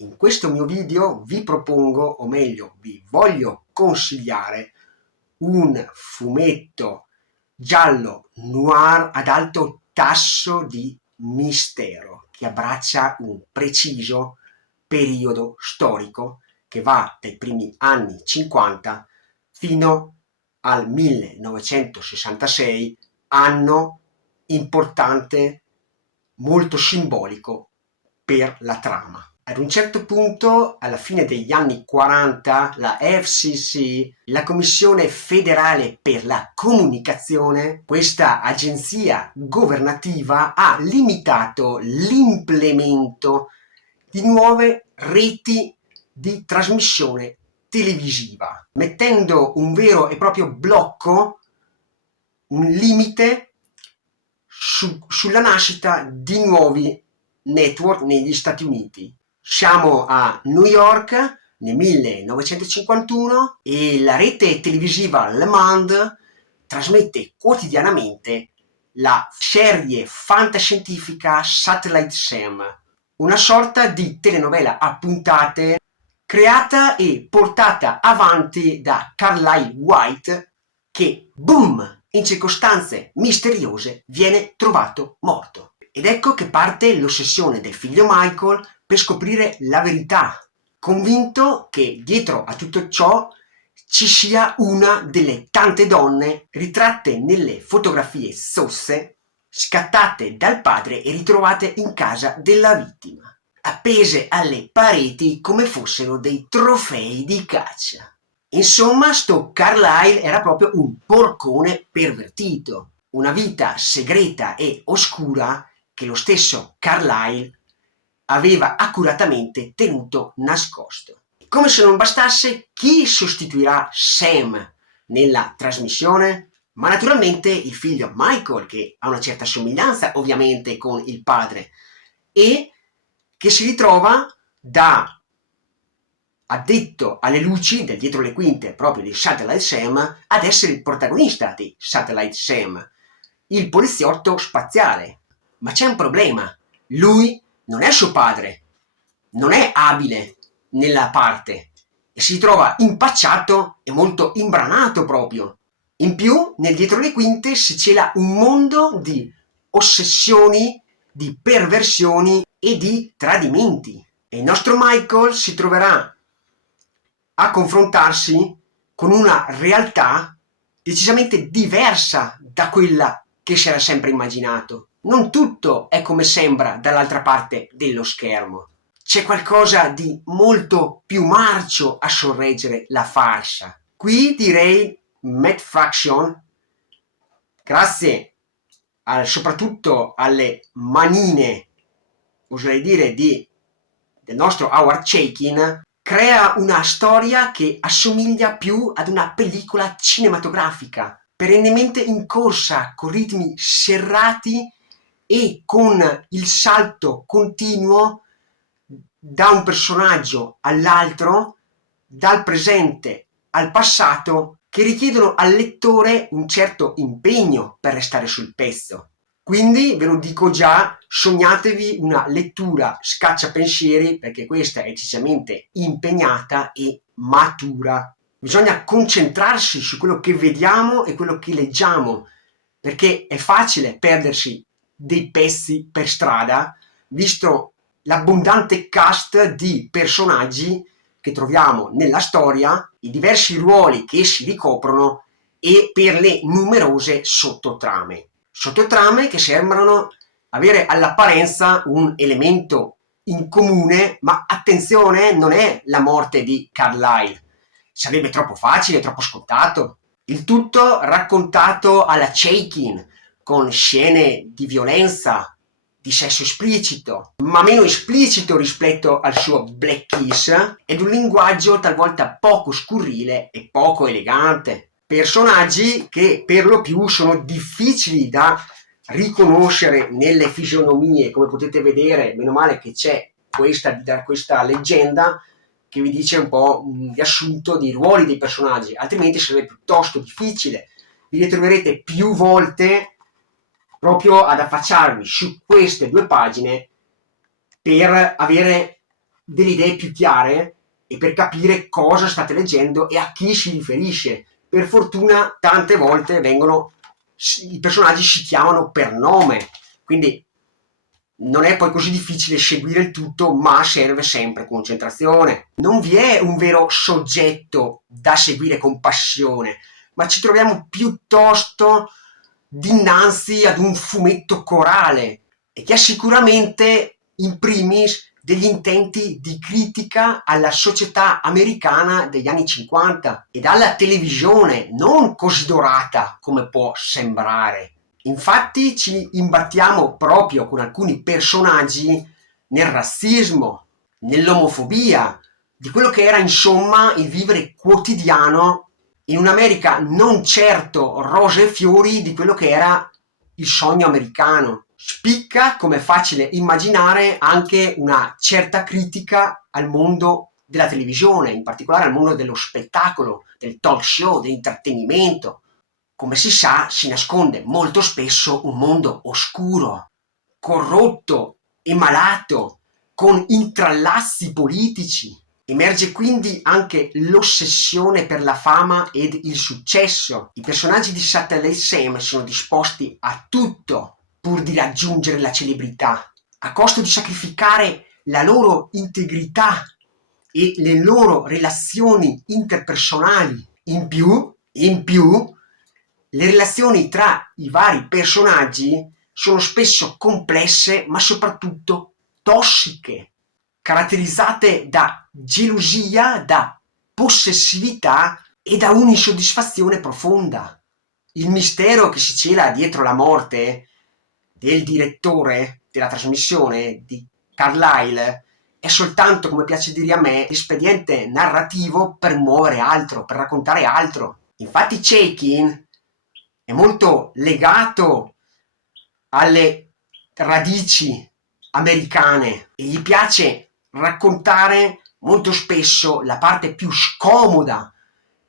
In questo mio video vi propongo, o meglio, vi voglio consigliare un fumetto giallo noir ad alto tasso di mistero che abbraccia un preciso periodo storico che va dai primi anni 50 fino al 1966, anno importante, molto simbolico per la trama. Ad un certo punto, alla fine degli anni 40, la FCC, la Commissione federale per la comunicazione, questa agenzia governativa, ha limitato l'implemento di nuove reti di trasmissione televisiva, mettendo un vero e proprio blocco, un limite sulla nascita di nuovi network negli Stati Uniti. Siamo a New York nel 1951 e la rete televisiva Le Monde trasmette quotidianamente la serie fantascientifica Satellite Sam, una sorta di telenovela a puntate creata e portata avanti da Carlyle White che, boom, in circostanze misteriose viene trovato morto. Ed ecco che parte l'ossessione del figlio Michael per scoprire la verità, convinto che dietro a tutto ciò ci sia una delle tante donne ritratte nelle fotografie sosse scattate dal padre e ritrovate in casa della vittima, appese alle pareti come fossero dei trofei di caccia. Insomma, sto Carlyle era proprio un porcone pervertito, una vita segreta e oscura che lo stesso Carlyle aveva accuratamente tenuto nascosto. Come se non bastasse, chi sostituirà Sam nella trasmissione? Ma naturalmente il figlio Michael, che ha una certa somiglianza ovviamente con il padre e che si ritrova da addetto alle luci del dietro le quinte proprio di Satellite Sam ad essere il protagonista di Satellite Sam, il poliziotto spaziale. Ma c'è un problema: lui non è suo padre, non è abile nella parte e si trova impacciato e molto imbranato proprio. In più, nel dietro le quinte si cela un mondo di ossessioni, di perversioni e di tradimenti. E il nostro Michael si troverà a confrontarsi con una realtà decisamente diversa da quella che si era sempre immaginato. Non tutto è come sembra dall'altra parte dello schermo. C'è qualcosa di molto più marcio a sorreggere la farsa. Qui direi Matt Fraction, grazie soprattutto alle manine, oserei dire, del nostro Howard Chaykin, crea una storia che assomiglia più ad una pellicola cinematografica, perennemente in corsa, con ritmi serrati e con il salto continuo da un personaggio all'altro, dal presente al passato, che richiedono al lettore un certo impegno per restare sul pezzo. Quindi ve lo dico già, sognatevi una lettura scacciapensieri, perché questa è decisamente impegnata e matura. Bisogna concentrarsi su quello che vediamo e quello che leggiamo, perché è facile perdersi dei pezzi per strada, visto l'abbondante cast di personaggi che troviamo nella storia, i diversi ruoli che essi ricoprono e per le numerose sottotrame. Sottotrame che sembrano avere all'apparenza un elemento in comune, ma attenzione, non è la morte di Carlyle. Sarebbe troppo facile, troppo scontato. Il tutto raccontato alla Chaykin, con scene di violenza, di sesso esplicito, ma meno esplicito rispetto al suo Black Kiss, ed un linguaggio talvolta poco scurrile e poco elegante. Personaggi che per lo più sono difficili da riconoscere nelle fisionomie, come potete vedere, meno male che c'è questa leggenda che vi dice un po' un riassunto dei ruoli dei personaggi, altrimenti sarebbe piuttosto difficile. Vi ritroverete più volte proprio ad affacciarvi su queste due pagine per avere delle idee più chiare e per capire cosa state leggendo e a chi si riferisce. Per fortuna tante volte i personaggi si chiamano per nome, quindi non è poi così difficile seguire il tutto, ma serve sempre concentrazione. Non vi è un vero soggetto da seguire con passione, ma ci troviamo piuttosto dinanzi ad un fumetto corale e che ha sicuramente in primis degli intenti di critica alla società americana degli anni 50 ed alla televisione non così dorata come può sembrare. Infatti ci imbattiamo proprio con alcuni personaggi nel razzismo, nell'omofobia, di quello che era insomma il vivere quotidiano in un'America non certo rose e fiori di quello che era il sogno americano. Spicca, come è facile immaginare, anche una certa critica al mondo della televisione, in particolare al mondo dello spettacolo, del talk show, dell'intrattenimento. Come si sa, si nasconde molto spesso un mondo oscuro, corrotto e malato, con intrallazzi politici. Emerge quindi anche l'ossessione per la fama ed il successo. I personaggi di Saturday Sam sono disposti a tutto pur di raggiungere la celebrità, a costo di sacrificare la loro integrità e le loro relazioni interpersonali. In più, le relazioni tra i vari personaggi sono spesso complesse, ma soprattutto tossiche, caratterizzate da gelosia, da possessività e da un'insoddisfazione profonda. Il mistero che si cela dietro la morte del direttore della trasmissione, di Carlyle, è soltanto, come piace dire a me, espediente narrativo per muovere altro, per raccontare altro. Infatti Chaikin è molto legato alle radici americane e gli piace raccontare molto spesso la parte più scomoda,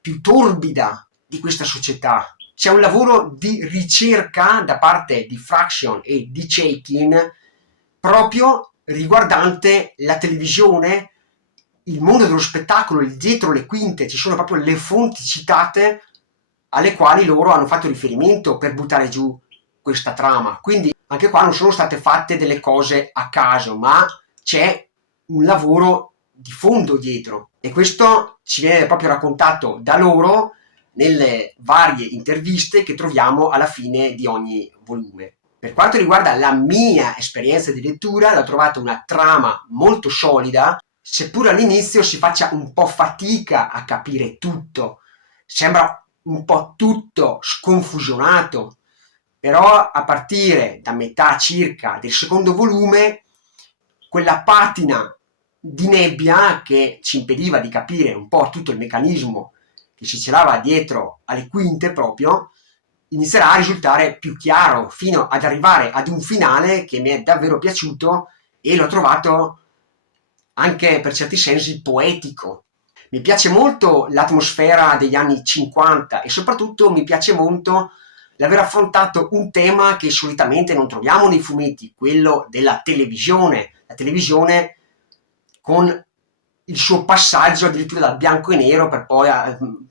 più torbida di questa società. C'è un lavoro di ricerca da parte di Fraction e di Chaikin proprio riguardante la televisione, il mondo dello spettacolo, il dietro le quinte. Ci sono proprio le fonti citate alle quali loro hanno fatto riferimento per buttare giù questa trama. Quindi anche qua non sono state fatte delle cose a caso, ma c'è un lavoro di fondo dietro e questo ci viene proprio raccontato da loro nelle varie interviste che troviamo alla fine di ogni volume. Per quanto riguarda la mia esperienza di lettura, l'ho trovata una trama molto solida, seppur all'inizio si faccia un po' fatica a capire tutto. Sembra un po' tutto sconfusionato, però a partire da metà circa del secondo volume, quella patina di nebbia che ci impediva di capire un po' tutto il meccanismo che si celava dietro alle quinte proprio, inizierà a risultare più chiaro, fino ad arrivare ad un finale che mi è davvero piaciuto e l'ho trovato anche per certi sensi poetico. Mi piace molto l'atmosfera degli anni 50 e soprattutto mi piace molto l'aver affrontato un tema che solitamente non troviamo nei fumetti, quello della televisione. La televisione con il suo passaggio addirittura dal bianco e nero per poi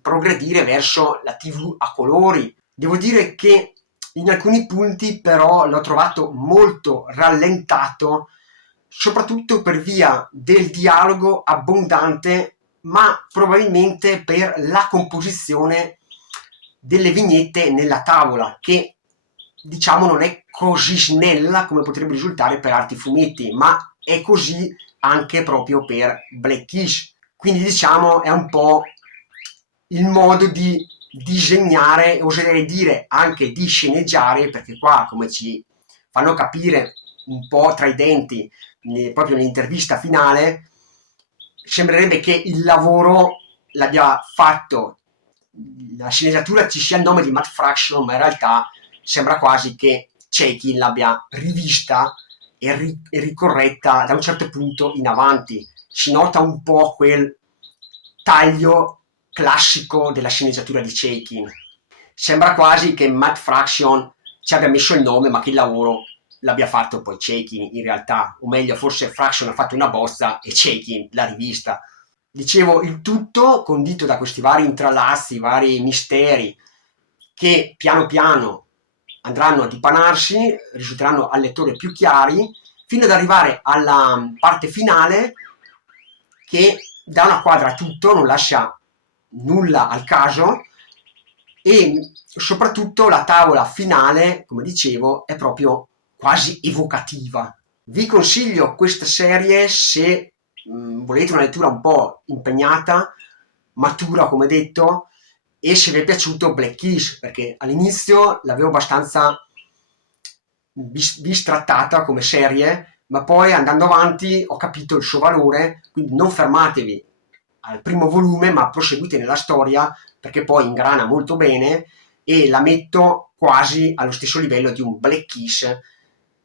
progredire verso la TV a colori. Devo dire che in alcuni punti però l'ho trovato molto rallentato, soprattutto per via del dialogo abbondante, ma probabilmente per la composizione delle vignette nella tavola, che diciamo non è così snella come potrebbe risultare per altri fumetti, ma è così anche proprio per Blackish. Quindi diciamo è un po' il modo di disegnare, oserei dire anche di sceneggiare, perché qua, come ci fanno capire un po' tra i denti proprio nell'intervista finale, sembrerebbe che il lavoro l'abbia fatto, la sceneggiatura ci sia il nome di Matt Fraction, ma in realtà sembra quasi che Chaikin l'abbia rivista e ricorretta da un certo punto in avanti. Si nota un po' quel taglio classico della sceneggiatura di Chaikin. Sembra quasi che Matt Fraction ci abbia messo il nome, ma che il lavoro l'abbia fatto poi Chaikin in realtà, o meglio forse Fraction ha fatto una bozza e Chaikin la rivista. Dicevo, il tutto condito da questi vari intralazzi, vari misteri che piano piano andranno a dipanarsi, risulteranno al lettore più chiari, fino ad arrivare alla parte finale che dà una quadra a tutto, non lascia nulla al caso, e soprattutto la tavola finale, come dicevo, è proprio quasi evocativa. Vi consiglio questa serie se volete una lettura un po' impegnata, matura come detto, e se vi è piaciuto Black Keys, perché all'inizio l'avevo abbastanza bistrattata come serie, ma poi andando avanti ho capito il suo valore, quindi non fermatevi al primo volume, ma proseguite nella storia, perché poi ingrana molto bene e la metto quasi allo stesso livello di un Black Keys,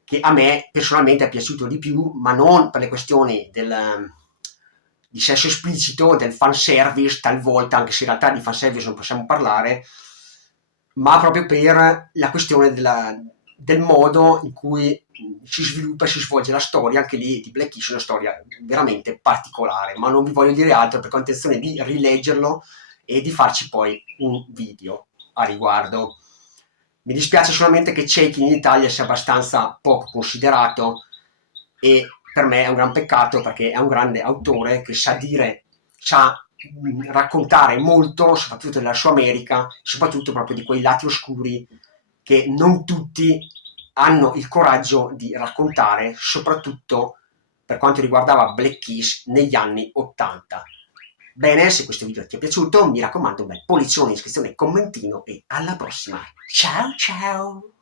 che a me personalmente è piaciuto di più, ma non per le questioni di sesso esplicito, del fanservice talvolta, anche se in realtà di fanservice non possiamo parlare, ma proprio per la questione del modo in cui si sviluppa e si svolge la storia. Anche lì di Black Kiss è una storia veramente particolare, ma non vi voglio dire altro perché ho intenzione di rileggerlo e di farci poi un video a riguardo. Mi dispiace solamente che Chaikin in Italia sia abbastanza poco considerato, e per me è un gran peccato perché è un grande autore che sa raccontare molto, soprattutto della sua America, soprattutto proprio di quei lati oscuri che non tutti hanno il coraggio di raccontare, soprattutto per quanto riguardava Black Keys negli anni 80. Bene, se questo video ti è piaciuto, mi raccomando un bel pollicione, iscrizione, commentino e alla prossima. Ciao ciao!